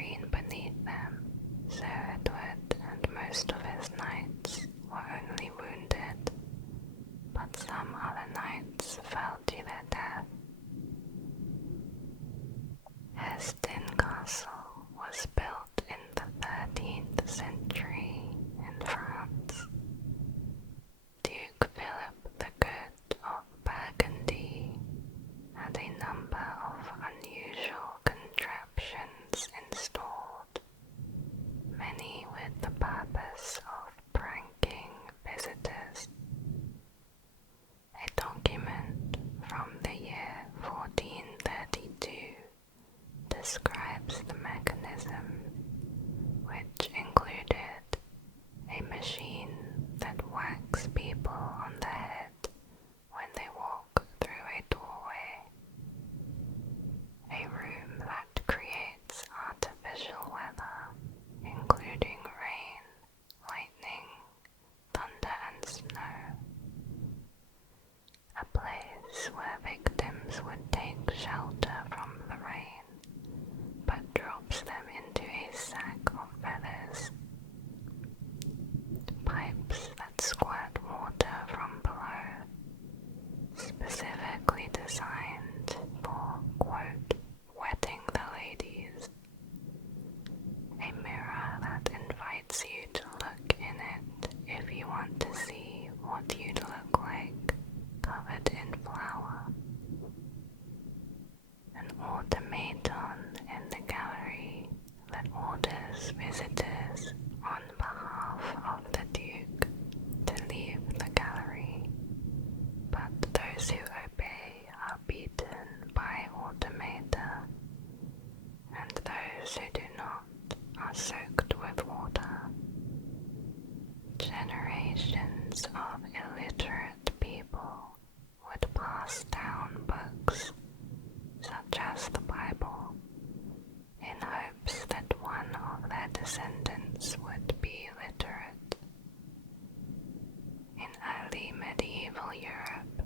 latrine beneath them, so Edward and most of his knights were only wounded, but some other knights fell to their death. Hesdin Castle was built in the 13th century in France. Duke Philip the Good of Burgundy had a number of unusual contraptions installed, many with the purpose of pranking visitors. A document from the year 1432 describes the mechanism, which included a machine that whacks people on the head when they walk through a doorway, a room that creates artificial weather, including rain, lightning, thunder and snow, a place where victims would take shelter from the rain, but drops them into a sack of feathers, pipes that squirt water from below, specifically designed for, quote, wetting the ladies, a mirror that invites you to look in it if you want to see what you'd look like covered in flour, an automaton in the gallery that orders visitors on behalf of the Duke to leave the gallery, but those who obey are beaten by automata, and those who do not are soaked with water. Generations of illiterate people would pass down books, such as the Bible, in hopes that one of their descendants would be literate. In early medieval Europe,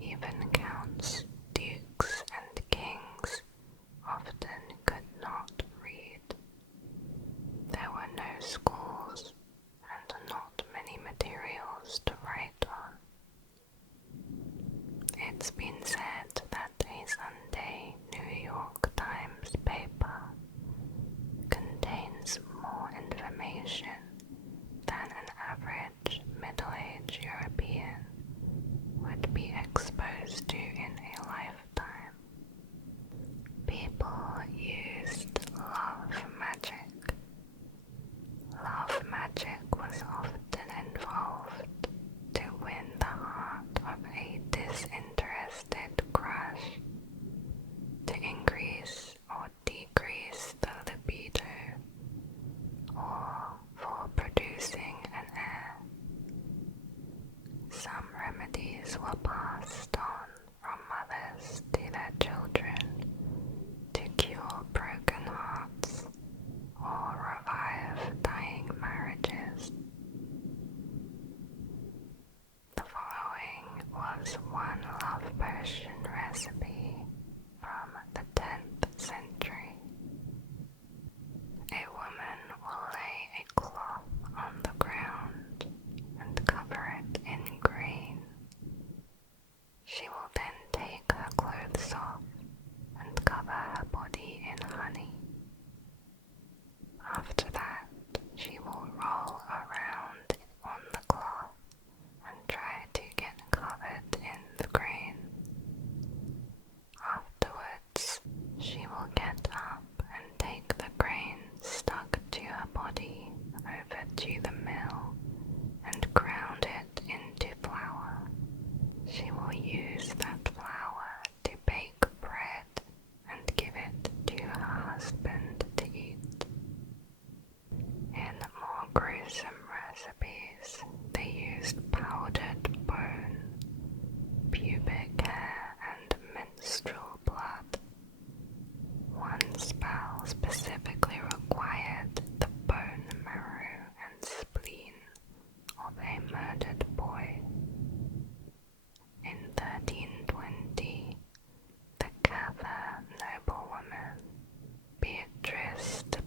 even counts, dukes, and kings often could not read. There were no schools and not many materials to write on. It's been said that a Sunday New York Times paper contains more information than an average middle-aged European would be exposed to in a lifetime. People used love magic. Love magic was often involved to win the heart of a disinterested crush, to increase or decrease the libido, or for producing an heir. Some remedies were passed on from mothers to their children to cure broken hearts or revive dying marriages. The following was one love potion recipe from the 10th century. A woman will lay a cloth on the ground and cover it in grain. She will then take her clothes off and cover her body in honey. After that, she will roll around on the cloth and try to get covered in the grain. Afterwards, she will get up and take the grain stuck to her body over to the mill and ground it into flour. She will use that flour to bake bread and give it to her husband to eat. In more gruesome recipes, they used powdered bone, pubic hair, and menstrual blood. One spell specifically required the bone marrow and spleen of a murdered boy. In 1320, the Cather noblewoman Beatrice de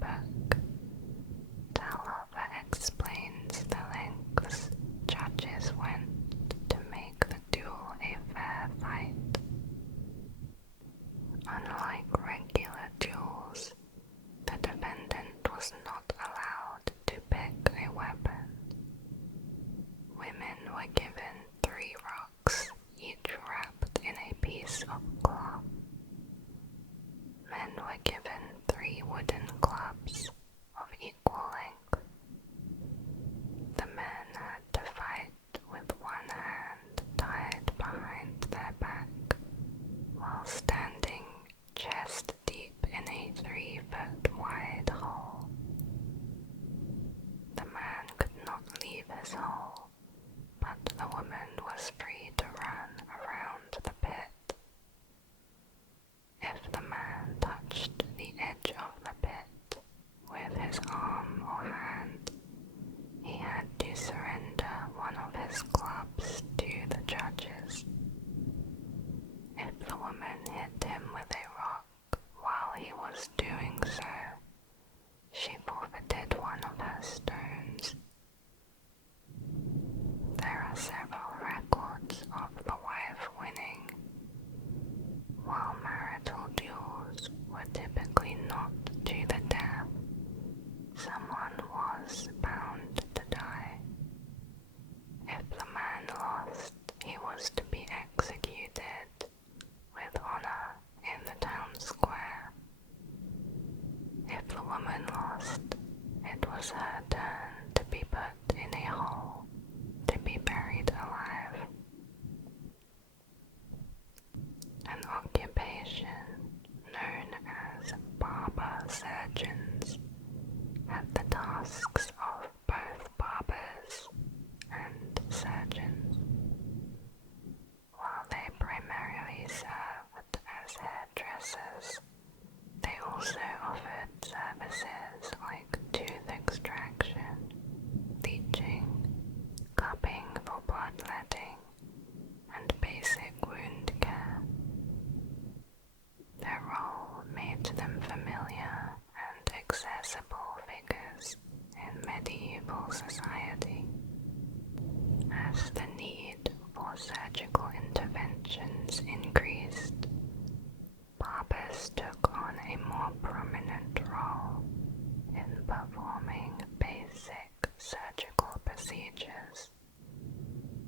book. Talhofer explains the lengths judges went to make the duel a fair fight. Unlike regular duels, the defendant was not allowed to pick a weapon. Women were given 3 rocks, each wrapped in a piece of cloth. Men were given 3 wooden clubs of equal length. The men had to fight with one hand tied behind their back, while standing chest deep in a 3-foot wide hole. The man could not leave his hole, but the woman was free to run around the pit. If the man touched the edge of the pit with his arm or hand, he had to surrender one of his clubs to the judges. If the woman hit him with a rock while he was doing so, she forfeited one of her stones. There are several records of the wife winning. While marital duels were typically not to the death, someone was bound to die. If the man lost, he was to be executed with honor in the town square. If the woman lost, it was her turn to be put in a hole to be buried alive. An occupation known as barber surgeons had the tasks of both barbers and surgeons. While they primarily served as hairdressers, they also offered services like tooth extraction, bleaching, cupping for bloodletting, and basic wound care. Their role made them familiar and accessible figures in medieval society. As the need for surgical interventions increased, barbers took on a more prominent role in performing basic surgical procedures.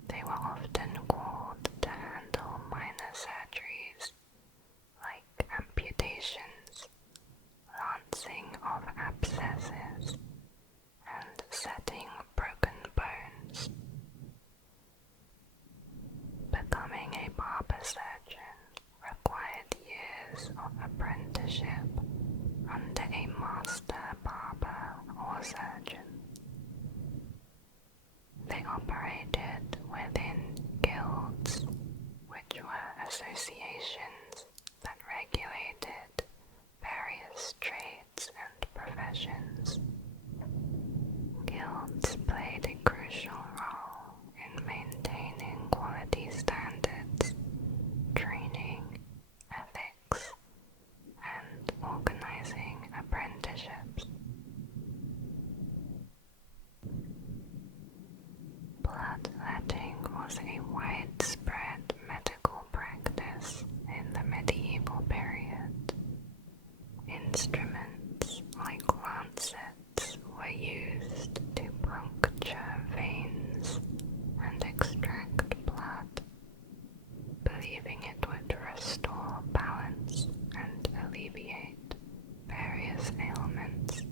They were often called to handle minor surgeries like amputations, lancing of abscesses, and setting broken bones. Becoming a barber surgeon required years of apprenticeship under a master barber or surgeon. They operated within guilds, which were associations that regulated various trades and professions. Guilds played a crucial role in maintaining quality standards, training, ethics, and organizing apprenticeships. Bloodletting was a widespread medical practice in the medieval period. Instruments like lancets were used to puncture veins and extract blood, believing it would restore balance and alleviate various ailments.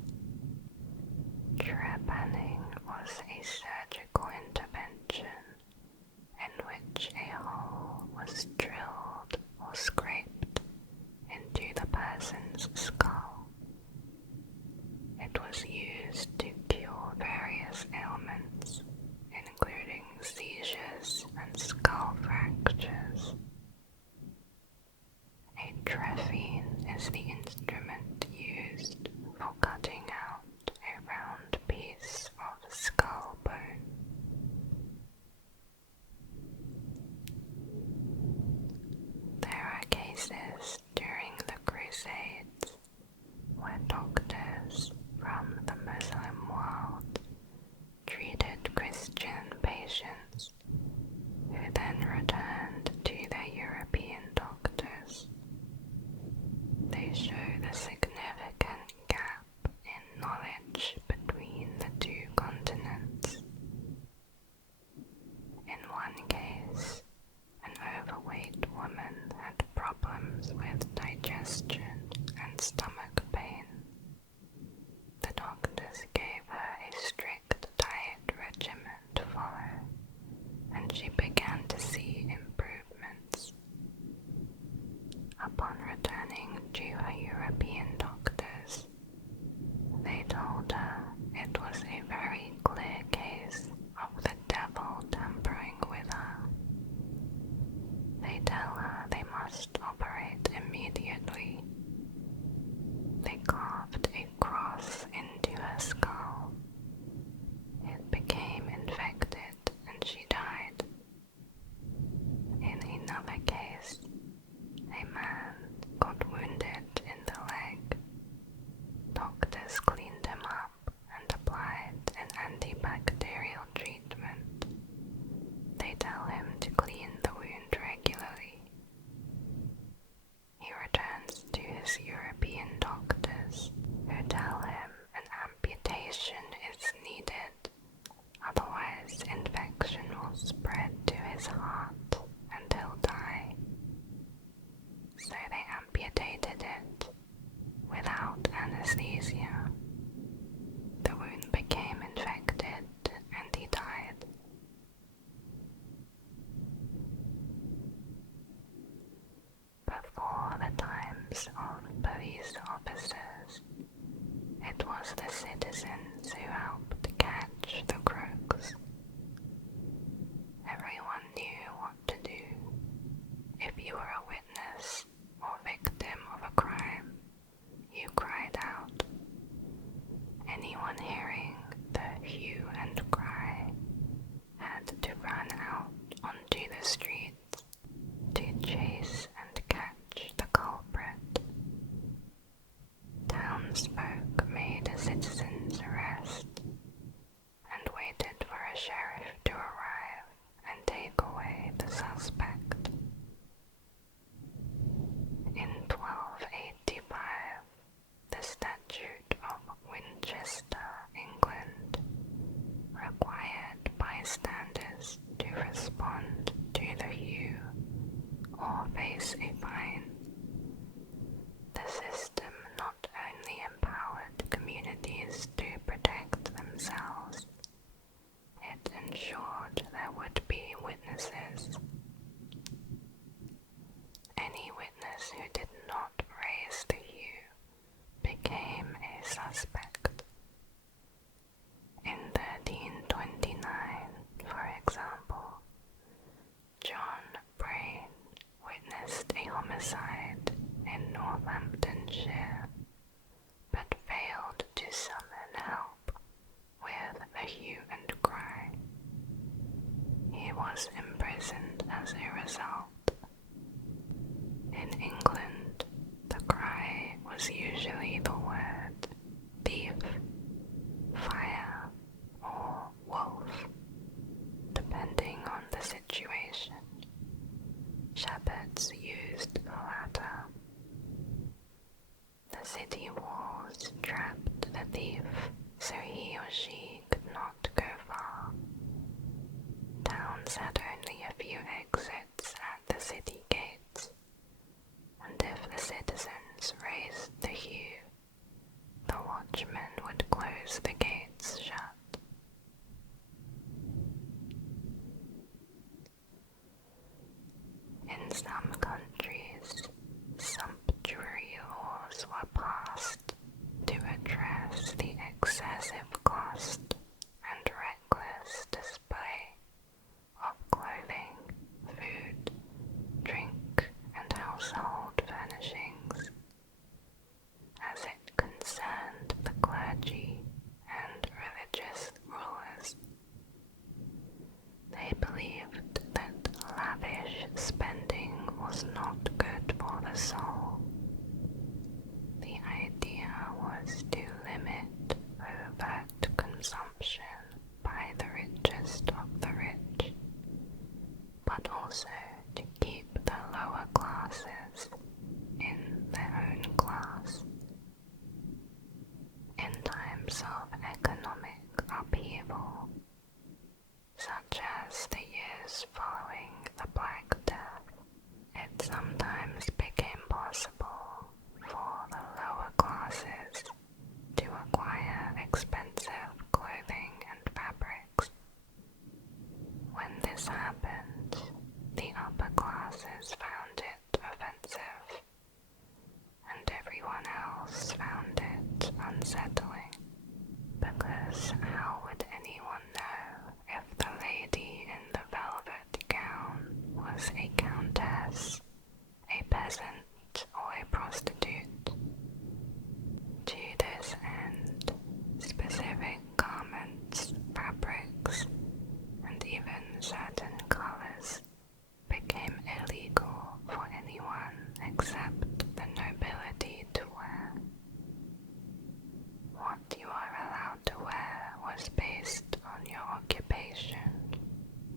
Trepanning was a surgical intervention in which a hole was drilled or scraped into the person's skull. It was used to cure various ailments, including seizures and skull fractures. A trephine is the instrument used for cutting out a round piece of skull bone. There are cases during the Crusades where doctors, nurses cleaned him up and applied an antibacterial treatment. They tell him to clean the wound regularly. He returns to his European doctors, who tell him an amputation is needed, otherwise infection will spread to his heart and he'll die. So they amputated it without anesthesia. The wound became infected and he died. Before the times of police officers, it was the citizens who helped catch the crooks. Everyone knew what to do. If you were a witness or victim of a crime, you cried out. Anyone hearing the hue and cry had to run out onto the streets to chase and catch the culprit. Townsfolk made a citizen's arrest and waited for a sheriff to arrive and take away the suspect. In 1285, the Statute of Winchester, England, required bystanders to respond to the hue or face a fine. The system not only empowered communities to protect themselves, it ensured there would be witnesses. Any witness who did not raise the hue became a suspect. In 1329, for example, John Brain witnessed a homicide in Northamptonshire, but failed to summon help with the hue and cry. He was imprisoned as a result. In England, the cry was usually the word thief, fire, or wolf, depending on the situation. Shepherds used the latter. The city walls trapped the thief so he or she could not go far. Towns had only a few exits at the city gates, and if the citizens raised the hue, the watchman would close the gates shut. In some countries, sumptuary laws were passed to address the excessive cost and reckless display of clothing, food, drink, and household furnishings, as it concerned the clergy and religious rulers. They believed that lavish spending was not good for the soul. The idea was to limit overt consumption by the richest of the rich, but also to keep the lower classes in their own class. In times of economic upheaval, such as the years following the Black Death, it sometimes became possible for the lower classes to acquire expensive clothing and fabrics. When this happened, the upper classes found it offensive, and everyone else found it unsettling, because how would anyone know if the lady in the velvet gown was based on your occupation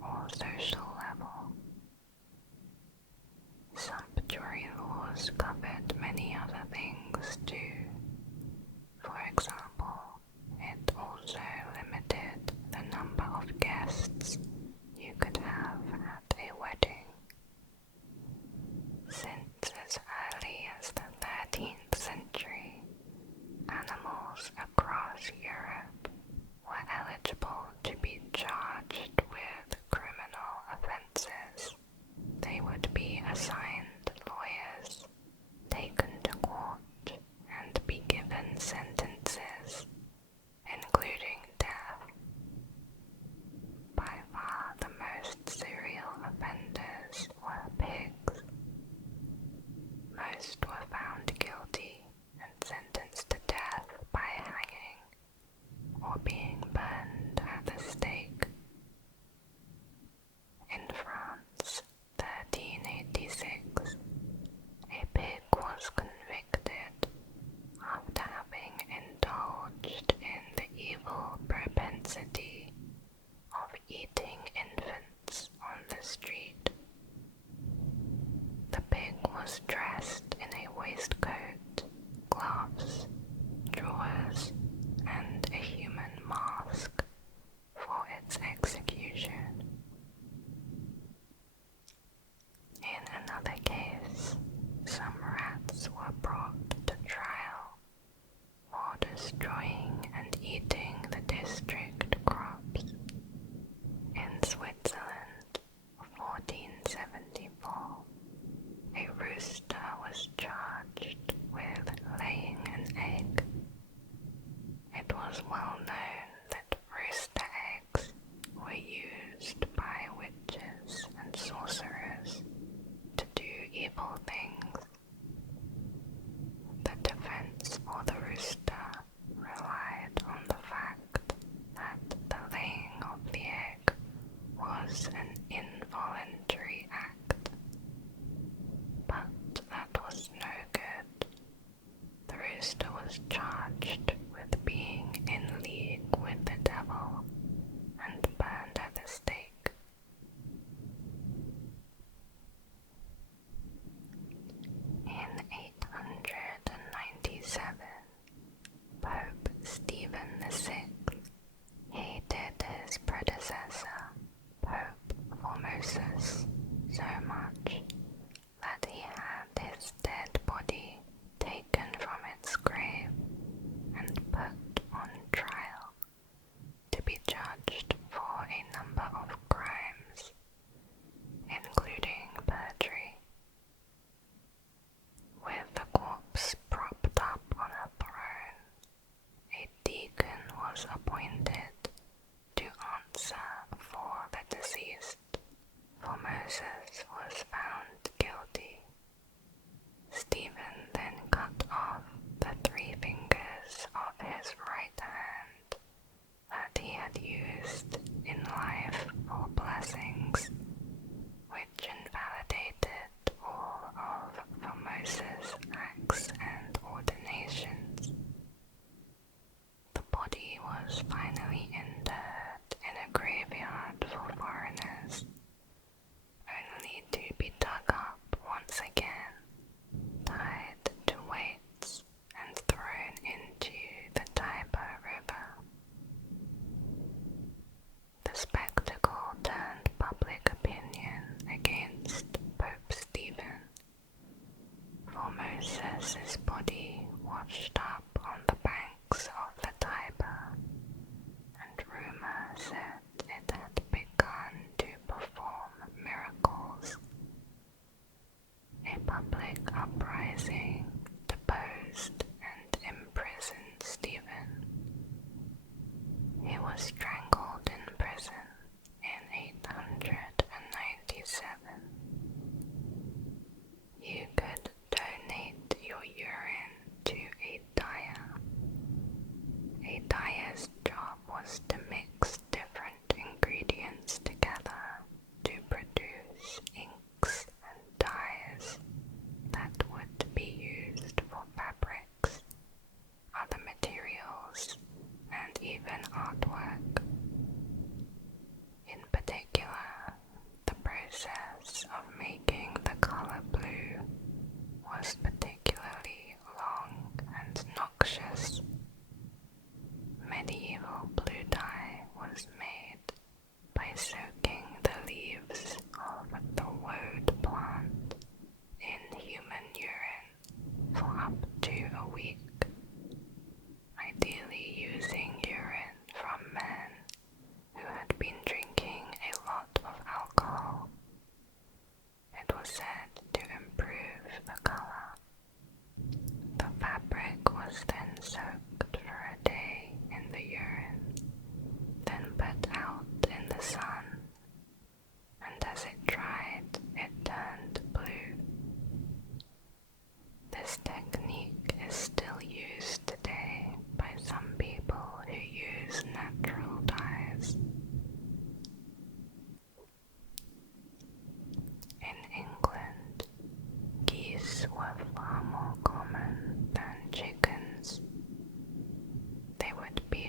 or social level. Sumptuary laws covered many other things too. For example, it also limited the number of guests you could have at a wedding. Since as early as the 13th century, animals across Europe were eligible to be charged with criminal offences. They would be assigned lawyers, taken to court, and be given sentences, including death. By far the most serial offenders were pigs. Most were found guilty and sentenced to death by hanging or being burned at the stake. In France, 1386, a pig was convicted after having indulged in the evil propensity of eating infants on the street. The pig was dressed in a waistcoat, gloves, drawers, and a human mask for its execution. In another case, some rats were brought to trial for destroying and eating the district crops. In Switzerland, 1474, a rooster was charged with laying an egg. It was well known that rooster eggs were used by witches and sorcerers to do evil things. The defense for the rooster relied on the fact that the laying of the egg was an involuntary act. But that was no good. The rooster was charged with being in league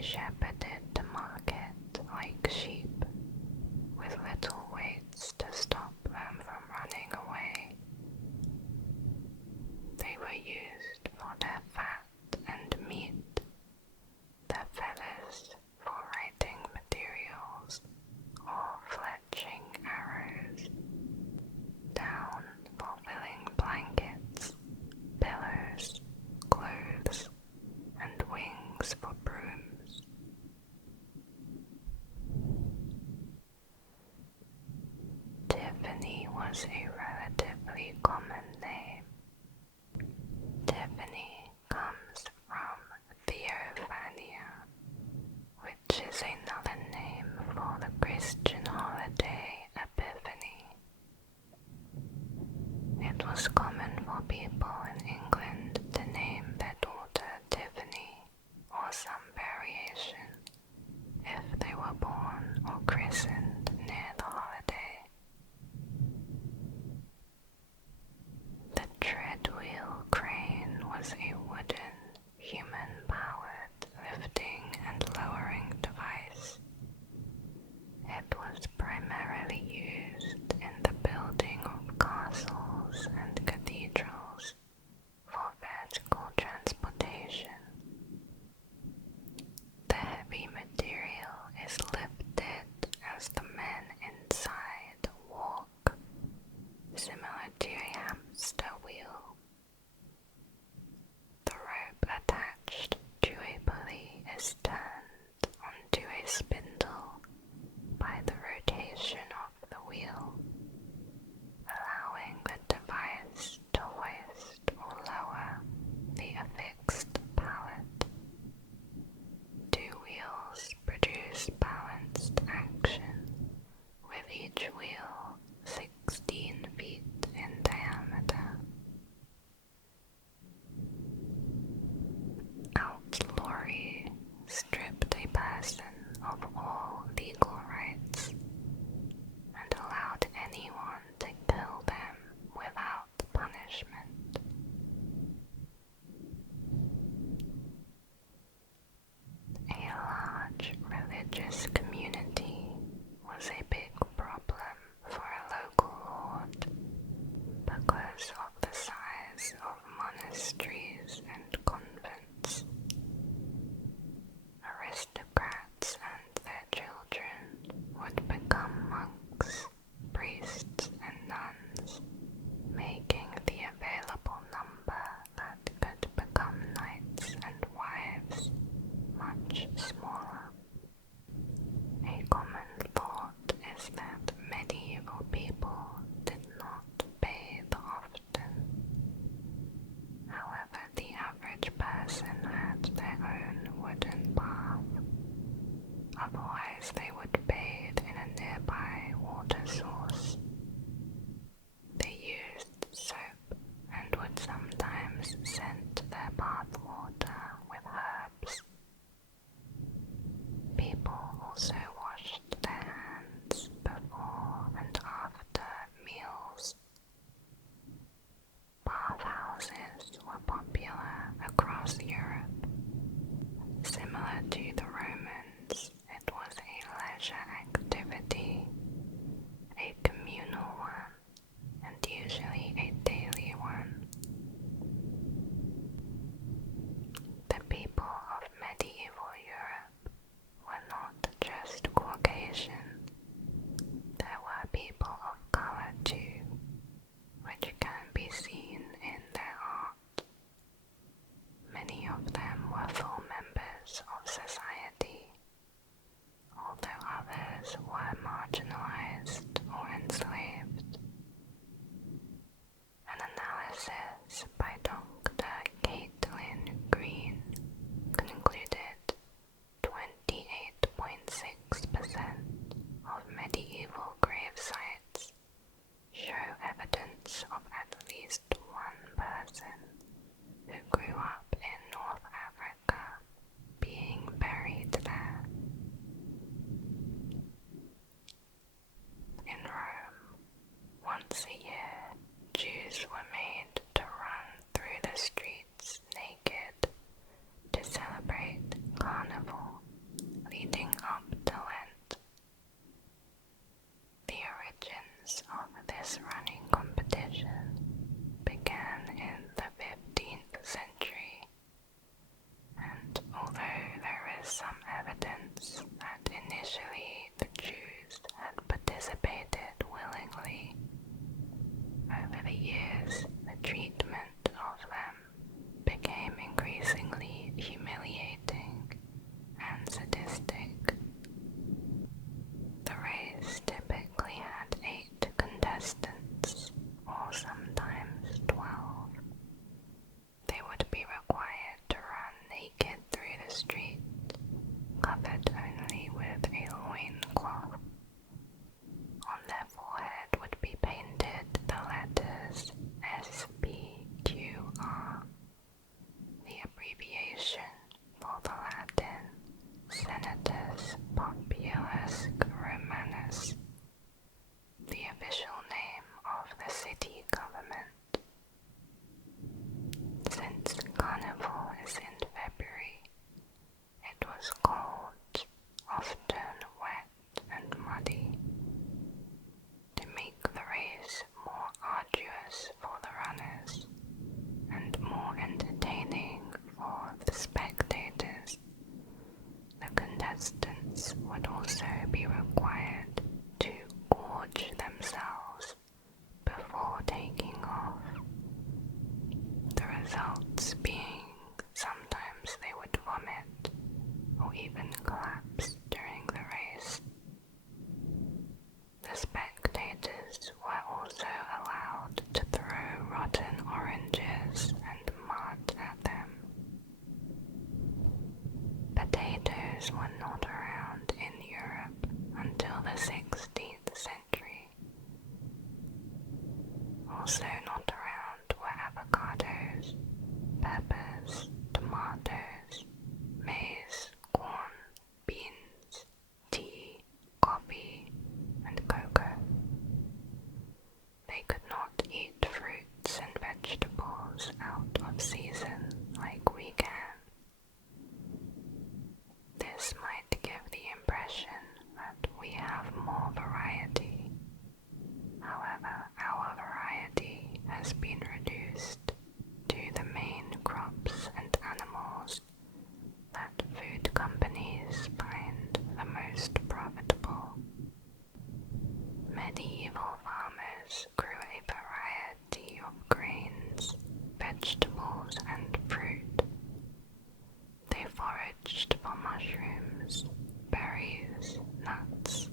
shepherded to market like sheep, with little weights to stop them from running away. They were used for their fat and meat, their feathers for writing materials or fletching arrows, down for filling blankets, pillows, clothes, and wings for brooms. Tiffany was a relatively common name. Tiffany comes from Theophania, which is another name for the Christian holiday Epiphany. It was common for people in England to name their daughter Tiffany or some variation if they were born or christened near the holiday. The Treadwheel crane was a wooden, human-powered lifting and lowering device. It was primarily used in the building of castles and cathedrals for vertical transportation. The heavy material is lifted as the men inside walk, similar to a hamster wheel. The rope attached to a pulley is turned onto a spindle by the rotation of the wheel, allowing the device to hoist or lower the affixed pallet. Two wheels produce balanced action, with each wheel 16 feet in diameter. Outlawry stripped a person of all legal rights and allowed anyone to kill them without punishment. A large religious community was a big problem for a local lord because of the size of monasteries and convents. Aristocrats and their children would become monks, priests, and nuns, making the available number that could become knights and wives much smaller. A common thought is that medieval people did not bathe often. However, the average person had their own wooden bath. Otherwise, they would bathe in a nearby water source. They used soap and would sometimes scent their bath water with herbs. People also washed their hands before and after meals. Bathhouses were popular across Europe. Similar to the Romans, it was a leisure activity, a communal one, and usually a daily one. The people of medieval Europe were not just Caucasian. There were people of color too, which can be seen in their art. Many of them were full members of society, although others were marginalized or enslaved. An analysis by Dr. Caitlin Green concluded 28.6% of medieval grave sites show evidence of at least one person who grew up in North Africa being buried This running competition began in the 15th century, and although there is some evidence that initially the Jews had participated willingly, over the years the treatment of them became increasingly humiliating and sadistic. The race typically had 8 contestants, or sometimes 12. They would be required to run naked through the street, covered only with a loincloth. On their forehead would be painted the letters SPQR, the abbreviation for the Latin Senatus Populus Romanus, the official name of the city government. Since Carnival is in February, it was cold, often wet and muddy. To make the race more arduous for the runners and more entertaining for the spectators, the contestants would also be required to gorge themselves before taking off. The results being sometimes they would vomit or even collapse during the race. The spectators were also allowed to throw rotten oranges and mud at them. Potatoes were not around in Europe until the 16th century. Also not around were avocados, peppers, tomatoes, maize, corn, beans, tea, coffee, and cocoa. They could not eat fruits and vegetables out of season like we can. This might give the impression that we have more variety. However, our variety has been reduced to the main crops and animals that food companies find the most profitable. Medieval farmers grew a variety of grains, vegetables, and fruit. They foraged for mushrooms, berries, nuts,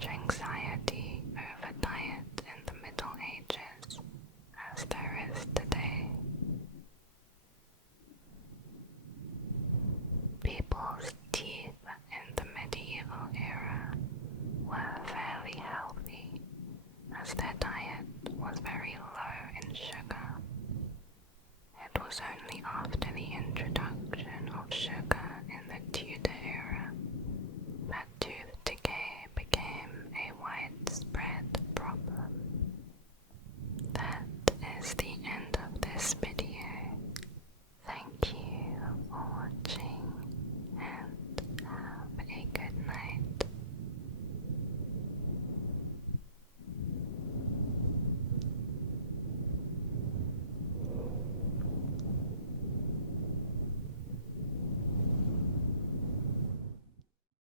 drenching